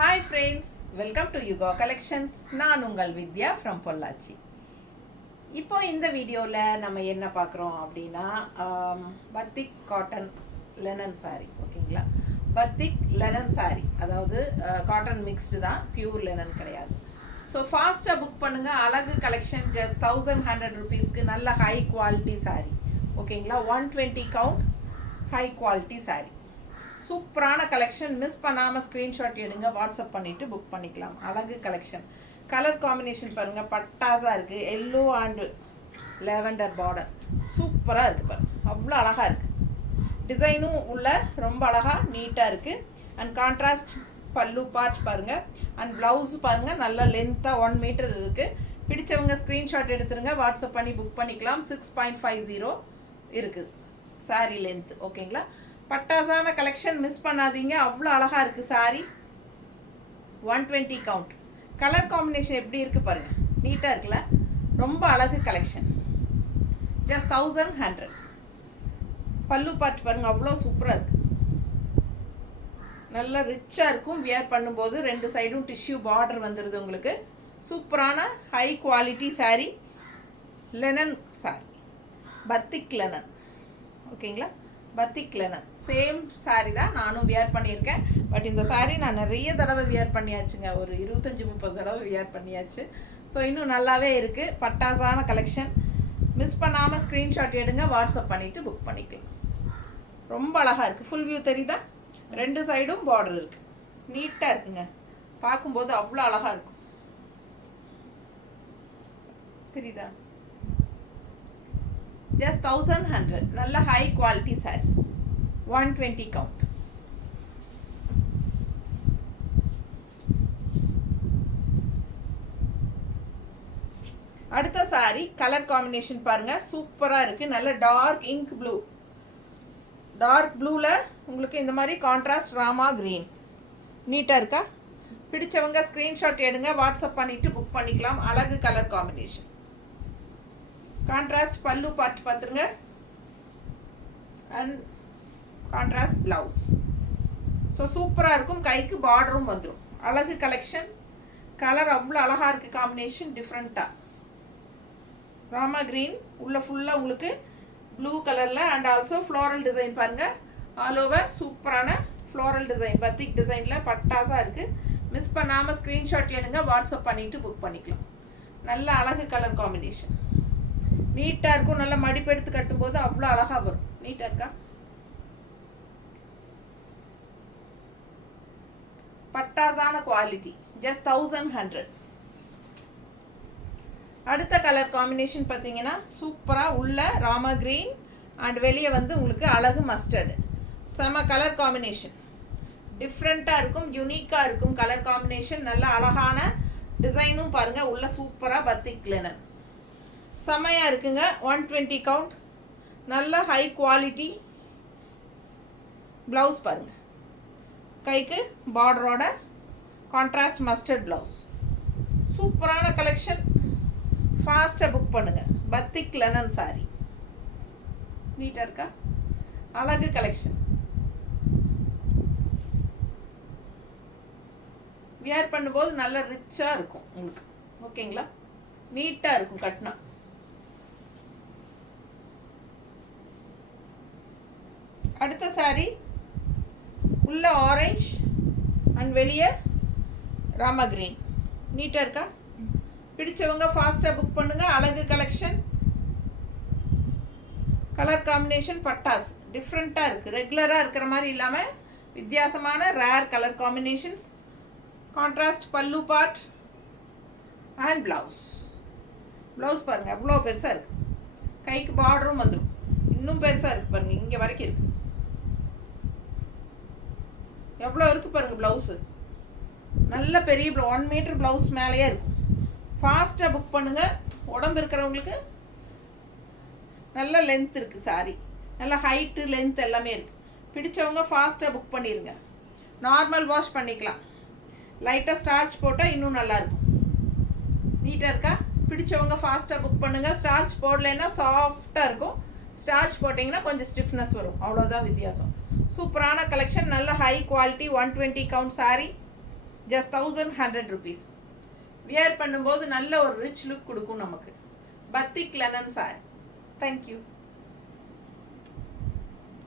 Hi friends, welcome to Yuga collections. நான் உங்கள் வித்யா from Pollachi. இப்போ இந்த வீடியோவில் நம்ம என்ன பார்க்குறோம் அப்படின்னா பத்திக் காட்டன் லெனன் சாரீ. ஓகேங்களா, பத்திக் லெனன் சாரீ, அதாவது காட்டன் மிக்ஸ்டு தான், பியூர் லெனன் கிடையாது. ஸோ ஃபாஸ்ட்டாக புக் பண்ணுங்கள். அழகு கலெக்ஷன் ஜஸ்ட் 1100 rupeesக்கு நல்ல ஹை குவாலிட்டி சாரீ. ஓகேங்களா, 120 கவுண்ட் ஹை குவாலிட்டி சாரீ. சூப்பரான கலெக்ஷன். மிஸ் பண்ணாமல் ஸ்க்ரீன்ஷாட் எடுங்க, வாட்ஸ்அப் பண்ணிவிட்டு புக் பண்ணிக்கலாம். அழகு கலெக்ஷன். கலர் காம்பினேஷன் பாருங்கள், பட்டாஸாக இருக்குது. எல்லோ அண்டு லேவெண்டர் பார்டர் சூப்பராக இருக்குது பாருங்கள், அவ்வளோ அழகாக இருக்குது. டிசைனும் உள்ள ரொம்ப அழகாக நீட்டாக இருக்குது. அண்ட் கான்ட்ராஸ்ட் பல்லு பார்ட் பாருங்கள். அண்ட் ப்ளவுஸு பாருங்கள், நல்லா லென்த்தாக 1 மீட்டர் இருக்குது. பிடிச்சவங்க ஸ்க்ரீன்ஷாட் எடுத்துருங்க, வாட்ஸ்அப் பண்ணி புக் பண்ணிக்கலாம். 6.50 இருக்குது சாரீ லென்த். ஓகேங்களா, பட்டாசான கலெக்ஷன், மிஸ் பண்ணாதீங்க. அவ்வளோ அழகாக இருக்குது சாரீ. 120 கவுண்ட். கலர் காம்பினேஷன் எப்படி இருக்குது பாருங்கள், நீட்டாக இருக்குல்ல, ரொம்ப அழகு கலெக்ஷன். ஜஸ்ட் 1100. பல்லு பார்த்து பாருங்கள், அவ்வளோ சூப்பராக இருக்குது. நல்லா ரிச்சாக இருக்கும். வியர் பண்ணும்போது 2 சைடும் டிஷ்யூ பார்டர் வந்துடுது உங்களுக்கு. சூப்பரான high quality sari. Linen sari, batik linen. ஓகேங்களா, பத்திக் லெனன் சேம் சாரீ தான் நானும் வியர் பண்ணியிருக்கேன். பட் இந்த சாரீ நான் நிறைய தடவை வியர் பண்ணியாச்சுங்க, ஒரு 25-30 தடவை வியர் பண்ணியாச்சு. ஸோ இன்னும் நல்லாவே இருக்குது. பட்டாசான கலெக்ஷன். மிஸ் பண்ணாமல் ஸ்க்ரீன்ஷாட் எடுங்க, வாட்ஸ்அப் பண்ணிவிட்டு புக் பண்ணிக்கலாம். ரொம்ப அழகாக இருக்குது. ஃபுல் வியூ தெரியுதா? 2 சைடும் பார்டர் இருக்குது. நீட்டாக இருக்குங்க, பார்க்கும்போது அவ்வளோ அழகாக இருக்கும். தெரியுதா? ஜஸ்ட் 1100. நல்ல ஹை குவாலிட்டி சாரி. 120 கவுண்ட். அடுத்த சாரி கலர் காம்பினேஷன் பாருங்க, சூப்பராக இருக்கு. நல்ல டார்க் இங்க் ப்ளூ. டார்க் ப்ளூல உங்களுக்கு இந்த மாதிரி கான்ட்ராஸ்ட் ராமா கிரீன். நீட்டாக இருக்கா? பிடிச்சவங்க ஸ்க்ரீன்ஷாட் எடுங்க, வாட்ஸ்அப் பண்ணிட்டு புக் பண்ணிக்கலாம். அழகு கலர் காம்பினேஷன். கான்ட்ராஸ்ட் பல்லு பார்ட் பார்த்துருங்க. And contrast blouse. ஸோ சூப்பராக இருக்கும். கைக்கு பார்டரும் வந்துடும். அழகு கலெக்ஷன். கலர் அவ்வளோ அழகாக இருக்குது. காம்பினேஷன் டிஃப்ரெண்ட்டாக. ராமா கிரீன் உள்ள ஃபுல்லாக உங்களுக்கு ப்ளூ கலரில் அண்ட் ஆல்சோ ஃப்ளோரல் டிசைன் பாருங்கள். ஆல் ஓவர் சூப்பரான ஃப்ளோரல் டிசைன், பத்திக் டிசைனில் பட்டாஸாக இருக்குது. மிஸ் பண்ணாமல் ஸ்க்ரீன்ஷாட் எடுங்க, வாட்ஸ்அப் பண்ணிவிட்டு புக் பண்ணிக்கலாம். நல்ல அழகு கலர் காம்பினேஷன். நீட்டாக இருக்கும். நல்லா மடிப்பு எடுத்து கட்டும்போது அவ்வளோ அழகாக வரும். நீட்டாக இருக்கா? பட்டாசான குவாலிட்டி. ஜஸ்ட் 1100. அடுத்த கலர் காம்பினேஷன் பார்த்தீங்கன்னா சூப்பராக உள்ள ராமா கிரீன் அண்ட் வெளியே வந்து உங்களுக்கு அழகு மஸ்டர்டு. செம கலர் காம்பினேஷன். டிஃப்ரெண்ட்டாக இருக்கும், யூனிக்காக இருக்கும் கலர் காம்பினேஷன். நல்ல அழகான டிசைனும் பாருங்கள். உள்ள சூப்பராக பத்திக் லெனன் செமையாக இருக்குங்க. 120 கவுண்ட். நல்ல ஹை குவாலிட்டி. ப்ளவுஸ் பாருங்கள், கைக்கு பார்டரோட கான்ட்ராஸ்ட் மஸ்டர்ட் ப்ளவுஸ். சூப்பரான கலெக்ஷன். ஃபாஸ்ட்டாக புக் பண்ணுங்கள். பத்திக் லெனன் சாரி. நீட்டாக இருக்கா? அழகு கலெக்ஷன். வியர் பண்ணும்போது நல்லா ரிச்சாக இருக்கும் உங்களுக்கு. ஓகேங்களா, நீட்டாக இருக்கும் கட்டினா. அடுத்த சாரி உள்ள ஆரஞ்ச் அண்ட் வெளியே ராமா கிரீன். நீட்டாக இருக்கா? பிடிச்சவங்க ஃபாஸ்ட்டாக புக் பண்ணுங்க. அழகு கலெக்ஷன். கலர் காம்பினேஷன் பட்டாஸ் டிஃப்ரெண்ட்டாக இருக்குது. ரெகுலராக இருக்கிற மாதிரி இல்லாமல் வித்தியாசமான ரேர் கலர் காம்பினேஷன்ஸ். கான்ட்ராஸ்ட் பல்லு பார்ட் அண்ட் ப்ளவுஸ். ப்ளவுஸ் பாருங்கள், அவ்வளோ பெருசாக இருக்குது. கைக்கு பார்டரும் வந்துடும். இன்னும் பெருசாக இருக்குது பாருங்கள், இங்கே வரைக்கும் இருக்குது. எவ்வளோ இருக்குது பாருங்கள் ப்ளவுஸு. நல்ல பெரிய 1 மீட்டர் ப்ளவுஸ் மேலேயே இருக்கும். ஃபாஸ்ட்டாக புக் பண்ணுங்கள். உடம்பு இருக்கிறவங்களுக்கு நல்ல லென்த் இருக்குது சாரி. நல்ல ஹைட்டு லென்த் எல்லாமே இருக்குது. பிடிச்சவங்க ஃபாஸ்ட்டாக புக் பண்ணிடுங்க. நார்மல் வாஷ் பண்ணிக்கலாம். லைட்டாக ஸ்டார்ச் போட்டால் இன்னும் நல்லாயிருக்கும். நீட்டாக இருக்கா? பிடிச்சவங்க ஃபாஸ்ட்டாக புக் பண்ணுங்கள். ஸ்டார்ச் போடலைன்னா சாஃப்டாக இருக்கும். ஸ்டார்ச் போட்டிங்கன்னா கொஞ்சம் ஸ்டிஃப்னஸ் வரும். அவ்வளோதான் வித்தியாசம். சூப்பரான கலெக்ஷன். நல்ல high quality. 120 count sari. Just 1100 rupees. Wear பண்ணும்போது நல்ல ஒரு ரிச் லுக் கொடுக்கும் நமக்கு. பத்திக் லெனன் சாரி. தேங்க்யூ.